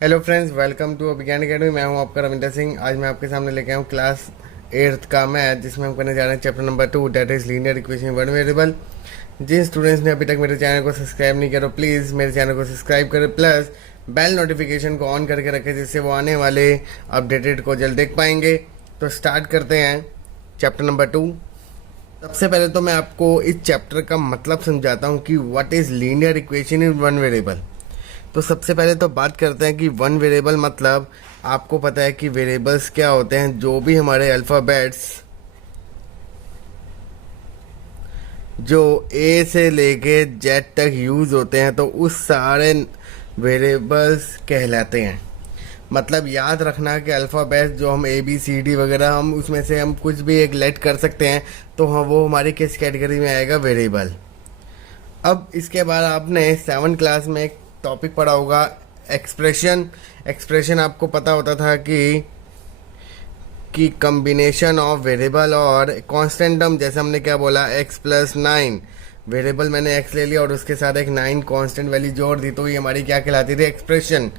Hello friends, welcome to विज्ञान academy. मैं हूं आपका रविंदर सिंह। आज मैं आपके सामने लेके आया हूं क्लास 8th का मैथ, जिसमें हम करने जा रहे हैं chapter number 2, that is linear equation one variable. जिन स्टूडेंट्स ने अभी तक मेरे चैनल को सब्सक्राइब नहीं किया तो प्लीज़ मेरे चैनल को सब्सक्राइब करें, प्लस बेल नोटिफिकेशन को ऑन करके रखें, जिससे वो आने वाले अपडेटेड को जल्द देख पाएंगे। तो स्टार्ट करते हैं चैप्टर नंबर 2। सबसे पहले तो मैं आपको इस चैप्टर का मतलब समझाता हूँ कि what is linear equation in one variable. तो सबसे पहले तो बात करते हैं कि वन वेरिएबल मतलब, आपको पता है कि वेरिएबल्स क्या होते हैं। जो भी हमारे अल्फ़ाबेट्स जो ए से लेके जेड तक यूज़ होते हैं, तो उस सारे वेरिएबल्स कहलाते हैं। मतलब याद रखना कि अल्फ़ाबेट्स जो हम ए बी सी डी वगैरह, हम उसमें से हम कुछ भी एक लेट कर सकते हैं, तो हम वो हमारी किस कैटेगरी में आएगा, वेरिएबल। अब इसके बाद आपने 7th क्लास में एक टॉपिक पढ़ा होगा, एक्सप्रेशन। एक्सप्रेशन आपको पता होता था कि कम्बिनेशन ऑफ वेरिएबल और कांस्टेंट टर्म। जैसे हमने क्या बोला, x + 9 वेरिएबल, मैंने x ले लिया और उसके साथ एक 9 कांस्टेंट वैल्यू जोड़ दी, तो ये हमारी क्या कहलाती थी, एक्सप्रेशन।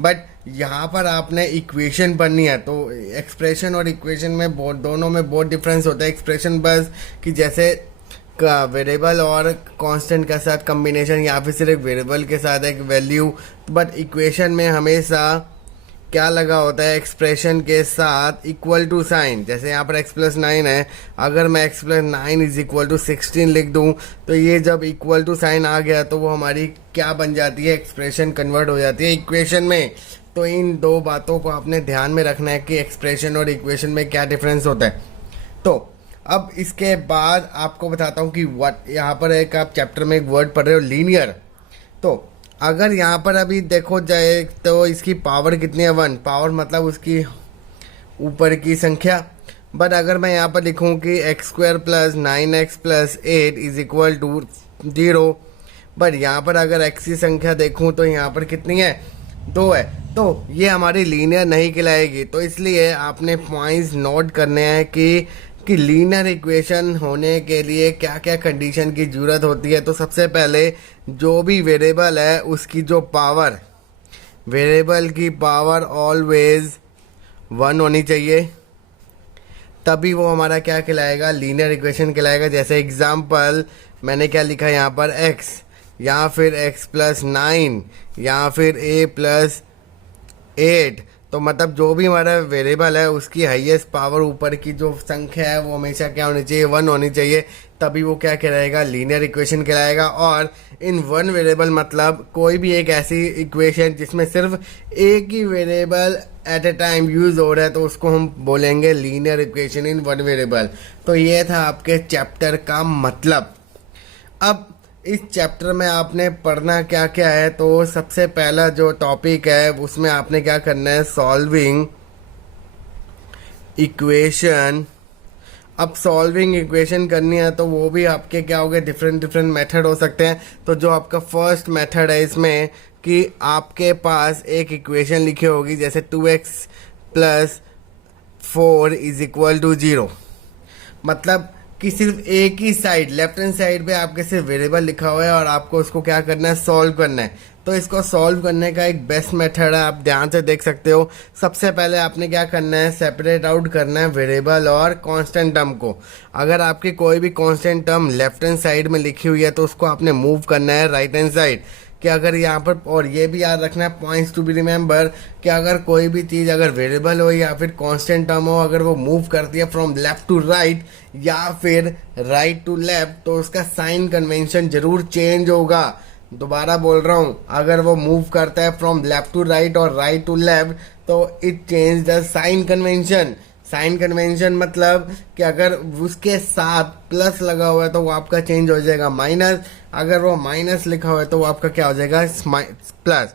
बट यहाँ पर आपने इक्वेशन पढ़नी है, तो एक्सप्रेशन और इक्वेशन में दोनों में बहुत डिफरेंस होता है। एक्सप्रेशन बस कि जैसे का वेरिएबल और कांस्टेंट के साथ कम्बिनेशन, या फिर सिर्फ वेरिएबल के साथ एक वैल्यू। बट इक्वेशन में हमेशा क्या लगा होता है, एक्सप्रेशन के साथ इक्वल टू साइन। जैसे यहाँ पर x + 9 है, अगर मैं x + 9 = 16 लिख दूँ, तो ये जब इक्वल टू साइन आ गया तो वो हमारी क्या बन जाती है, एक्सप्रेशन कन्वर्ट हो जाती है इक्वेशन में। तो इन दो बातों को आपने ध्यान में रखना है कि एक्सप्रेशन और इक्वेशन में क्या डिफरेंस होता है। तो अब इसके बाद आपको बताता हूँ कि व्हाट, यहाँ पर एक आप चैप्टर में एक वर्ड पढ़ रहे हो, लीनियर। तो अगर यहाँ पर अभी देखो जाए तो इसकी पावर कितनी है, 1। पावर मतलब उसकी ऊपर की संख्या। बट अगर मैं यहाँ पर लिखूँ कि x² + 9x + 8 = 0, बट यहाँ पर अगर x की संख्या देखूँ तो यहाँ पर कितनी है, 2 है, तो ये हमारी लीनियर नहीं कहलाएगी। तो इसलिए आपने पॉइंट्स नोट करने हैं कि लीनियर इक्वेशन होने के लिए क्या क्या कंडीशन की ज़रूरत होती है। तो सबसे पहले जो भी वेरिएबल है उसकी जो पावर, वेरिएबल की पावर ऑलवेज 1 होनी चाहिए, तभी वो हमारा क्या कहलाएगा, लीनियर इक्वेशन कहलाएगा। जैसे एग्जांपल मैंने क्या लिखा यहाँ पर, x, या फिर x + 9, या फिर a + 8। तो मतलब जो भी हमारा वेरिएबल है उसकी हाईएस्ट पावर, ऊपर की जो संख्या है, वो हमेशा क्या होनी चाहिए, 1 होनी चाहिए, तभी वो क्या कहलाएगा, लीनियर इक्वेशन कहलाएगा। और इन वन वेरिएबल मतलब कोई भी एक ऐसी इक्वेशन जिसमें सिर्फ एक ही variable at a time use हो रहा है, तो उसको हम बोलेंगे linear equation in one variable. तो ये था आपके चैप्टर का मतलब। अब इस चैप्टर में आपने पढ़ना क्या क्या है, तो सबसे पहला जो टॉपिक है उसमें आपने क्या करना है, सॉल्विंग इक्वेशन। अब सॉल्विंग इक्वेशन करनी है तो वो भी आपके क्या हो गए, डिफरेंट मेथड हो सकते हैं। तो जो आपका फर्स्ट मेथड है इसमें, कि आपके पास एक इक्वेशन लिखी होगी, जैसे 2x + 4 = 0। मतलब कि सिर्फ एक ही साइड, लेफ्ट हैंड साइड पे आपके सिर्फ वेरिएबल लिखा हुआ है और आपको उसको क्या करना है, सॉल्व करना है। तो इसको सॉल्व करने का एक बेस्ट मेथड है, आप ध्यान से देख सकते हो। सबसे पहले आपने क्या करना है, सेपरेट आउट करना है वेरिएबल और कांस्टेंट टर्म को। अगर आपकी कोई भी constant term left hand side में लिखी हुई है तो उसको आपने मूव करना है राइट हैंड साइड। कि अगर यहाँ पर, और ये भी याद रखना है, पॉइंट्स टू बी रिमेंबर, कि अगर कोई भी चीज़ अगर वेरिएबल हो या फिर कांस्टेंट टर्म हो, अगर वो मूव करती है फ्रॉम लेफ्ट टू राइट या फिर राइट टू लेफ्ट, तो उसका साइन कन्वेंशन जरूर चेंज होगा। दोबारा बोल रहा हूँ, अगर वो मूव करता है फ्रॉम लेफ्ट टू राइट और राइट टू लेफ्ट, तो it change the sign convention. Sign convention मतलब कि अगर उसके साथ प्लस लगा हुआ है तो वो आपका चेंज हो जाएगा माइनस, अगर वो माइनस लिखा हुआ है तो वो आपका क्या हो जाएगा, प्लस।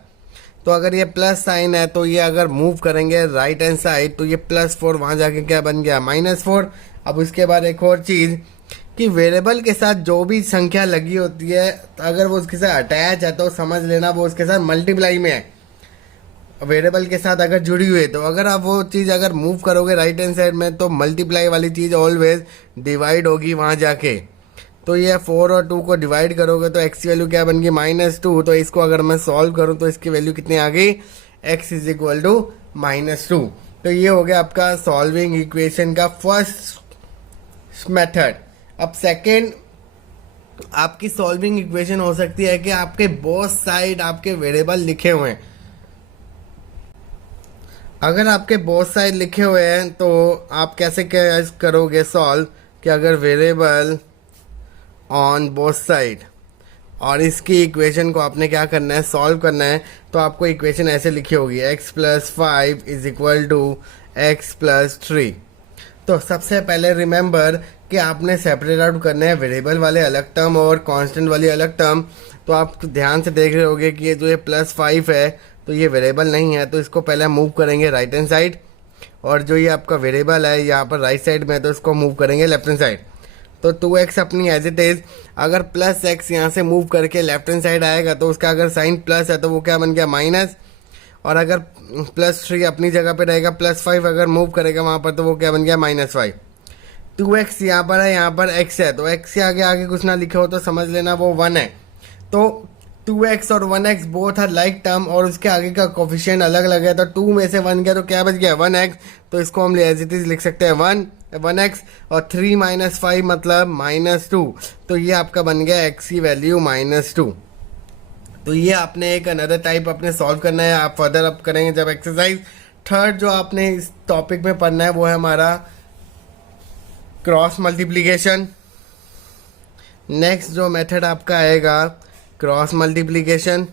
तो अगर ये प्लस साइन है तो ये अगर मूव करेंगे राइट हैंड साइड तो ये +4 वहाँ जाके क्या बन गया, -4। अब उसके बाद एक और चीज़, कि वेरिएबल के साथ जो भी संख्या लगी होती है, अगर वो उसके साथ अटैच है तो समझ लेना वो उसके साथ मल्टीप्लाई में है। वेरिएबल के साथ अगर जुड़ी हुई है, तो अगर आप वो चीज़ अगर मूव करोगे राइट हैंड साइड में, तो मल्टीप्लाई वाली चीज़ ऑलवेज डिवाइड होगी वहाँ जाके। तो ये 4 और 2 को डिवाइड करोगे तो x की वैल्यू क्या बन गई, -2। तो इसको अगर मैं सॉल्व करूँ तो इसकी वैल्यू कितनी आ गई, x इज इक्वल टू -2। तो ये हो गया आपका सॉल्विंग इक्वेशन का फर्स्ट मेथड। अब सेकेंड आपकी सॉल्विंग इक्वेशन हो सकती है कि आपके बोथ साइड आपके वेरिएबल लिखे हुए हैं। अगर आपके बोथ साइड लिखे हुए हैं तो आप कैसे क्या करोगे सॉल्व कि अगर वेरिएबल ऑन बोथ साइड और इसकी इक्वेशन को आपने क्या करना है, सॉल्व करना है। तो आपको इक्वेशन ऐसे लिखी होगी x + 5 is equal to x + 3। तो सबसे पहले रिमेंबर कि आपने सेपरेट आउट करना है वेरिएबल वाले अलग टर्म और कांस्टेंट वाली अलग टर्म। तो आप ध्यान से देख रहे होगे कि ये जो ये +5 है तो ये वेरिएबल नहीं है, तो इसको पहले मूव करेंगे राइट हैंड साइड, और जो ये आपका वेरिएबल है यहाँ पर राइट साइड में है तो इसको मूव करेंगे लेफ्ट हैंड साइड। तो 2x अपनी एज इट इज, अगर +x यहाँ से मूव करके लेफ्ट हैंड साइड आएगा तो उसका अगर साइन प्लस है तो वो क्या बन गया माइनस, और अगर +3 अपनी जगह पे रहेगा, +5 अगर मूव करेगा वहाँ पर तो वो क्या बन गया -5। 2x यहाँ पर है, यहाँ पर x है, तो x के आगे आगे कुछ ना लिखे हो तो समझ लेना वो 1 है। तो 2x और 1x both are like term और उसके आगे का कोफिशिएंट अलग अलग है, तो 2 में से 1 गया तो क्या बच गया 1x। तो इसको हम एज इट इज लिख सकते हैं 1x, और 3 - 5 मतलब -2। तो ये आपका बन गया x की वैल्यू -2। तो ये आपने एक अनदर टाइप अपने सॉल्व करना है, आप फर्दर अप करेंगे जब एक्सरसाइज। थर्ड जो आपने इस टॉपिक में पढ़ना है वो है हमारा क्रॉस मल्टीप्लिकेशन। नेक्स्ट जो मेथड आपका आएगा क्रॉस मल्टीप्लिकेशन।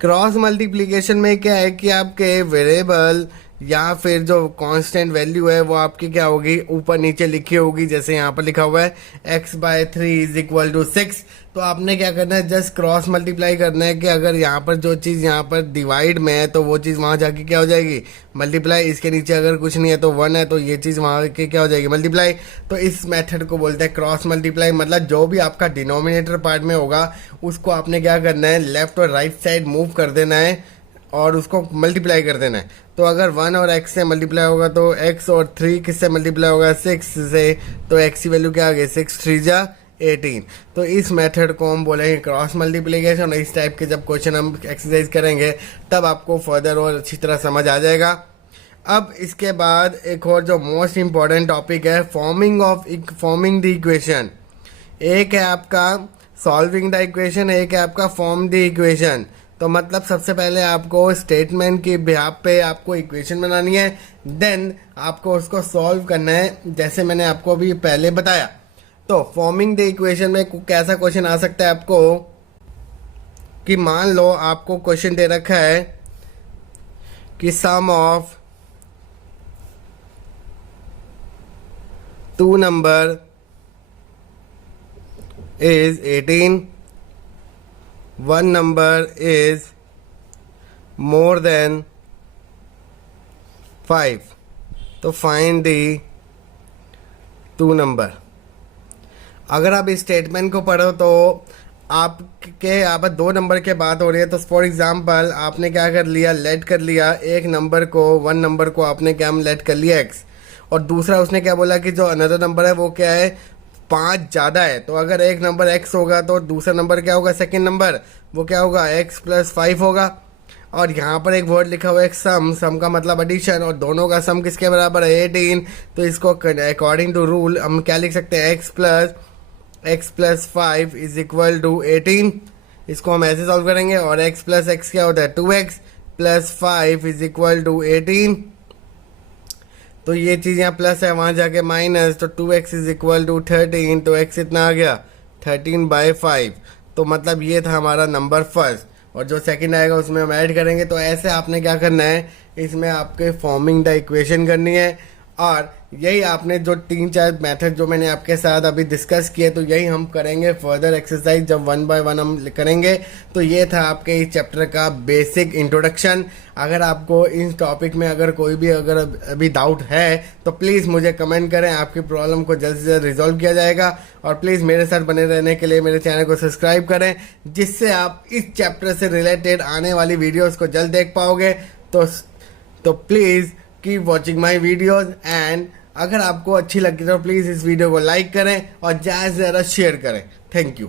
क्रॉस मल्टीप्लिकेशन में क्या है कि आपके वेरिएबल या फिर जो कांस्टेंट वैल्यू है वो आपकी क्या होगी, ऊपर नीचे लिखी होगी। जैसे यहाँ पर लिखा हुआ है x/3 इज इक्वल टू 6। तो आपने क्या करना है, जस्ट क्रॉस मल्टीप्लाई करना है कि अगर यहाँ पर जो चीज़ यहाँ पर डिवाइड में है तो वो चीज़ वहाँ जाके क्या हो जाएगी मल्टीप्लाई। इसके नीचे अगर कुछ नहीं है तो 1 है तो ये चीज़ वहाँ के क्या हो जाएगी मल्टीप्लाई। तो इस मेथड को बोलते हैं क्रॉस मल्टीप्लाई। मतलब जो भी आपका डिनोमिनेटर पार्ट में होगा उसको आपने क्या करना है, लेफ्ट और राइट साइड मूव कर देना है और उसको मल्टीप्लाई कर देना है। तो अगर 1 और x से मल्टीप्लाई होगा तो x, और 3 किससे मल्टीप्लाई होगा 6 से, तो x की वैल्यू क्या आ गई 6 3 जा 18। तो इस मेथड को हम बोलेंगे क्रॉस मल्टीप्लिकेशन। और इस टाइप के जब क्वेश्चन हम एक्सरसाइज करेंगे तब आपको फर्दर और अच्छी तरह समझ आ जाएगा। अब इसके बाद एक और जो मोस्ट इम्पॉर्टेंट टॉपिक है फॉर्मिंग द इक्वेशन। एक है आपका सॉल्विंग द इक्वेशन, एक है आपका फॉर्म द इक्वेशन। तो मतलब सबसे पहले आपको स्टेटमेंट की बिहाफ पे आपको इक्वेशन बनानी है, देन आपको उसको सॉल्व करना है जैसे मैंने आपको अभी पहले बताया। तो फॉर्मिंग द इक्वेशन में कैसा क्वेश्चन आ सकता है आपको कि मान लो आपको क्वेश्चन दे रखा है कि सम of 2 number is 18, 1 number is more than 5, तो फाइंड दी 2 नंबर। अगर आप इस स्टेटमेंट को पढ़ो तो आपके यहाँ पर 2 नंबर के बात हो रही है। तो फॉर एग्जांपल आपने क्या कर लिया, लेट कर लिया एक नंबर को, 1 नंबर को आपने क्या लेट कर लिया x, और दूसरा उसने क्या बोला कि जो अनदर नंबर है वो क्या है 5 ज़्यादा है। तो अगर एक नंबर x होगा तो दूसरा नंबर क्या होगा, सेकंड नंबर वो क्या होगा x + 5 होगा। और यहाँ पर एक वर्ड लिखा हुआ है सम का मतलब एडिशन, और दोनों का सम किसके बराबर है 18। तो इसको अकॉर्डिंग टू रूल हम क्या लिख सकते हैं x + 5 इज इक्वल टू 18। इसको हम ऐसे सॉल्व करेंगे, और x + x क्या होता है 2x + 5 इज इक्वल टू 18। तो ये चीज़ यहाँ प्लस है, वहाँ जाके माइनस, तो 2x इज इक्वल टू 13। तो x इतना आ गया 13/5। तो मतलब ये था हमारा नंबर फर्स्ट, और जो सेकंड आएगा उसमें हम ऐड करेंगे। तो ऐसे आपने क्या करना है, इसमें आपके फॉर्मिंग द इक्वेशन करनी है। और यही आपने जो 3-4 मेथड जो मैंने आपके साथ अभी डिस्कस किए, तो यही हम करेंगे फर्दर एक्सरसाइज जब 1 बाय 1 हम करेंगे। तो ये था आपके इस चैप्टर का बेसिक इंट्रोडक्शन। अगर आपको इस टॉपिक में अगर कोई भी अगर अभी डाउट है तो प्लीज़ मुझे कमेंट करें, आपकी प्रॉब्लम को जल्द से जल्द रिजॉल्व किया जाएगा। और प्लीज़ मेरे साथ बने रहने के लिए मेरे चैनल को सब्सक्राइब करें, जिससे आप इस चैप्टर से रिलेटेड आने वाली वीडियोज़ को जल्द देख पाओगे। तो please keep watching my videos, and अगर आपको अच्छी लगी तो प्लीज़ इस वीडियो को लाइक करें और ज़्यादा से ज़्यादा शेयर करें। Thank you.